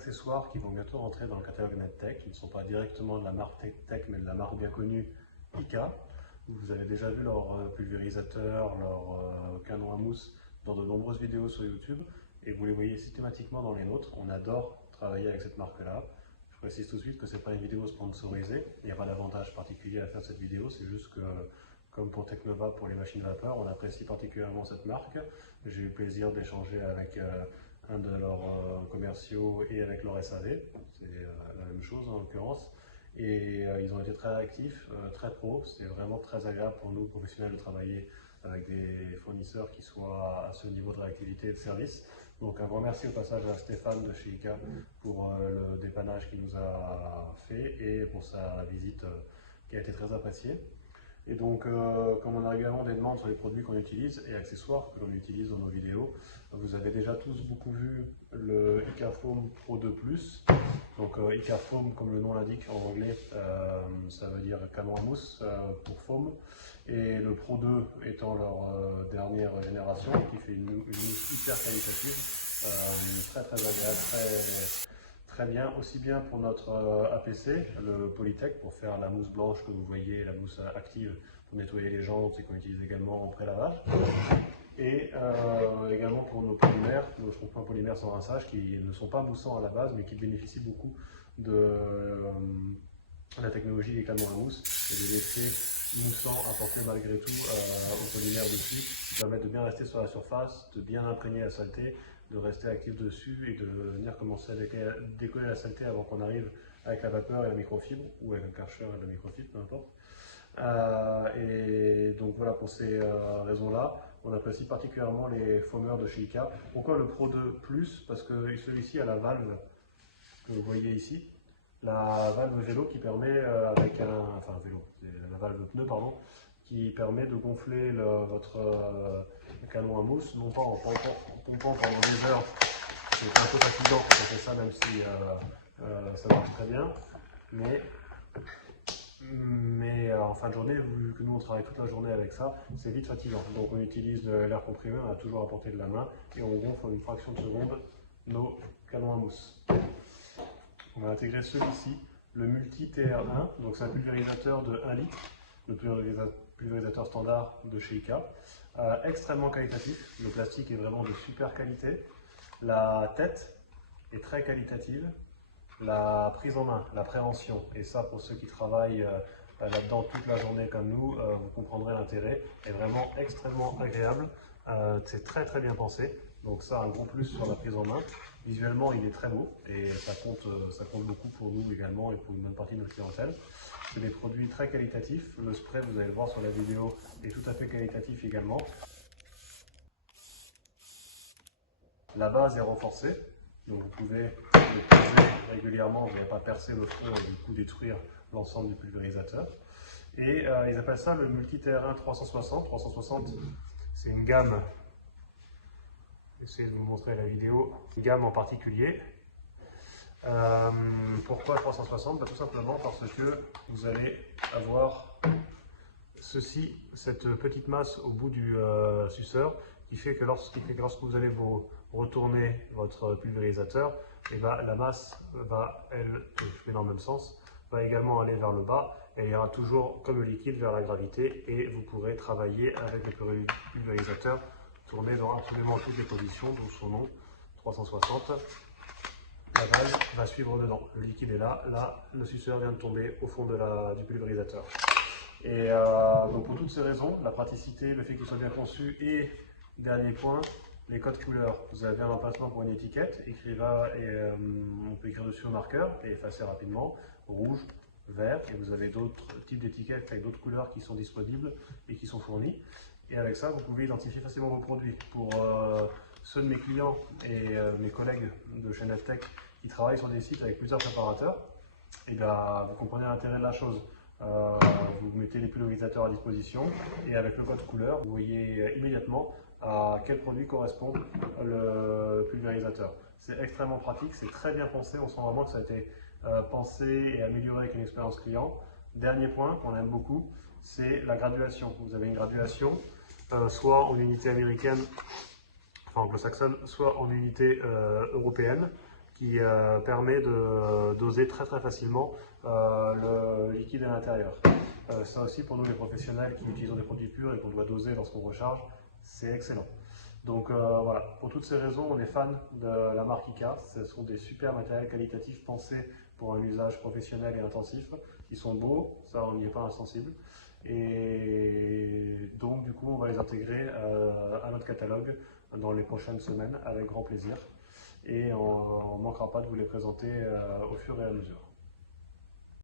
accessoires qui vont bientôt rentrer dans le catalogue NetTech. Ils ne sont pas directement de la marque Tech, mais de la marque bien connue ICA. Vous avez déjà vu leur pulvérisateur, leur canon à mousse dans de nombreuses vidéos sur YouTube et vous les voyez systématiquement dans les nôtres. On adore travailler avec cette marque-là. Je précise tout de suite que ce n'est pas une vidéo sponsorisée. Il n'y a pas d'avantage particulier à faire cette vidéo, c'est juste que, comme pour Technova pour les machines vapeur, on apprécie particulièrement cette marque. J'ai eu le plaisir d'échanger avec un de leurs commerciaux et avec leur SAV. C'est la même chose en l'occurrence. Et ils ont été très réactifs, très pro. C'est vraiment très agréable pour nous, professionnels, de travailler avec des fournisseurs qui soient à ce niveau de réactivité et de service. Donc un grand merci au passage à Stéphane de chez ICA pour le dépannage qu'il nous a fait et pour sa visite qui a été très appréciée. Et donc, comme on a régulièrement des demandes sur les produits qu'on utilise et accessoires que l'on utilise dans nos vidéos, vous avez déjà tous beaucoup vu le ICA Foam Pro 2 Plus. Donc ICA Foam, comme le nom l'indique en anglais, ça veut dire canon à mousse pour foam. Et le Pro 2 étant leur dernière génération, qui fait une mousse hyper qualitative, très agréable, très bien, aussi bien pour notre APC, le Polytech, pour faire la mousse blanche que vous voyez, la mousse active pour nettoyer les jantes et qu'on utilise également en pré-lavage. Et également pour nos polymères, nos shampoings polymères sans rinçage qui ne sont pas moussants à la base mais qui bénéficient beaucoup de la technologie des canons à mousse et de l'effet moussant apporté malgré tout aux polymères dessus qui permettent de bien rester sur la surface, de bien imprégner la saleté, de rester actif dessus et de venir commencer à décoller la saleté avant qu'on arrive avec la vapeur et la microfibre ou avec le karcher et la microfibre, peu importe. Et donc voilà, pour ces raisons-là, on apprécie particulièrement les foamers de chez ICA. Pourquoi le Pro 2 Plus? Parce que celui-ci a la valve que vous voyez ici, la valve vélo qui permet avec la valve pneu pardon, qui permet de gonfler votre canon à mousse, non pas en pompant pendant des heures, c'est un peu fatigant quand on fait ça, même si ça marche très bien, mais en fin de journée, vu que nous on travaille toute la journée avec ça, c'est vite fatigant. Donc on utilise de l'air comprimé, on a toujours à portée de la main et on gonfle en une fraction de seconde nos canons à mousse. On va intégrer celui-ci, le Multi TR1, donc c'est un pulvérisateur de 1 litre, le pulvérisateur standard de chez ICA, extrêmement qualitatif, le plastique est vraiment de super qualité, la tête est très qualitative, la prise en main, la préhension, et ça pour ceux qui travaillent là-dedans toute la journée comme nous, vous comprendrez l'intérêt, est vraiment extrêmement agréable, c'est très bien pensé, donc ça un gros plus sur la prise en main. Visuellement il est très beau et ça compte beaucoup pour nous également et pour une bonne partie de notre clientèle. C'est des produits très qualitatifs, le spray vous allez le voir sur la vidéo est tout à fait qualitatif également. La base est renforcée, donc vous pouvez le poser régulièrement, vous n'allez pas percer le fond et du coup détruire l'ensemble du pulvérisateur. Et ils appellent ça le Multi TR1 360. 360, c'est une gamme, j'essaie de vous montrer la vidéo, une gamme en particulier. Pourquoi 360? Tout simplement parce que vous allez avoir cette petite masse au bout du suceur qui fait que lorsque vous allez vous retourner votre pulvérisateur, et la masse va, je mets dans le même sens, va également aller vers le bas et il ira toujours comme le liquide vers la gravité et vous pourrez travailler avec le pulvérisateur tourner dans absolument toutes les positions, d'où son nom 360. La valve va suivre dedans, le liquide est là, le suceur vient de tomber au fond du pulvérisateur. Et donc pour toutes ces raisons, la praticité, le fait qu'il soit bien conçu et dernier point, les codes couleurs. Vous avez un emplacement pour une étiquette, on peut écrire dessus au marqueur et effacer rapidement, rouge, vert, et vous avez d'autres types d'étiquettes avec d'autres couleurs qui sont disponibles et qui sont fournies. Et avec ça, vous pouvez identifier facilement vos produits. Pour ceux de mes clients et mes collègues de chez NetTech qui travaillent sur des sites avec plusieurs préparateurs, et vous comprenez l'intérêt de la chose. Vous mettez les pulvérisateurs à disposition et avec le code couleur, vous voyez immédiatement à quel produit correspond le pulvérisateur. C'est extrêmement pratique, c'est très bien pensé, on sent vraiment que ça a été pensé et amélioré avec une expérience client. Dernier point qu'on aime beaucoup, c'est la graduation. Vous avez une graduation, soit en unité américaine, enfin anglo-saxonne, soit en unité européenne, qui permet de doser très très facilement le liquide à l'intérieur. Ça aussi pour nous les professionnels qui utilisons des produits purs et qu'on doit doser lorsqu'on recharge, c'est excellent. Donc voilà, pour toutes ces raisons, on est fan de la marque ICA. Ce sont des super matériels qualitatifs pensés pour un usage professionnel et intensif. Ils sont beaux, ça on n'y est pas insensible. Et donc du coup, on va les intégrer à notre catalogue dans les prochaines semaines avec grand plaisir. Et on ne manquera pas de vous les présenter au fur et à mesure.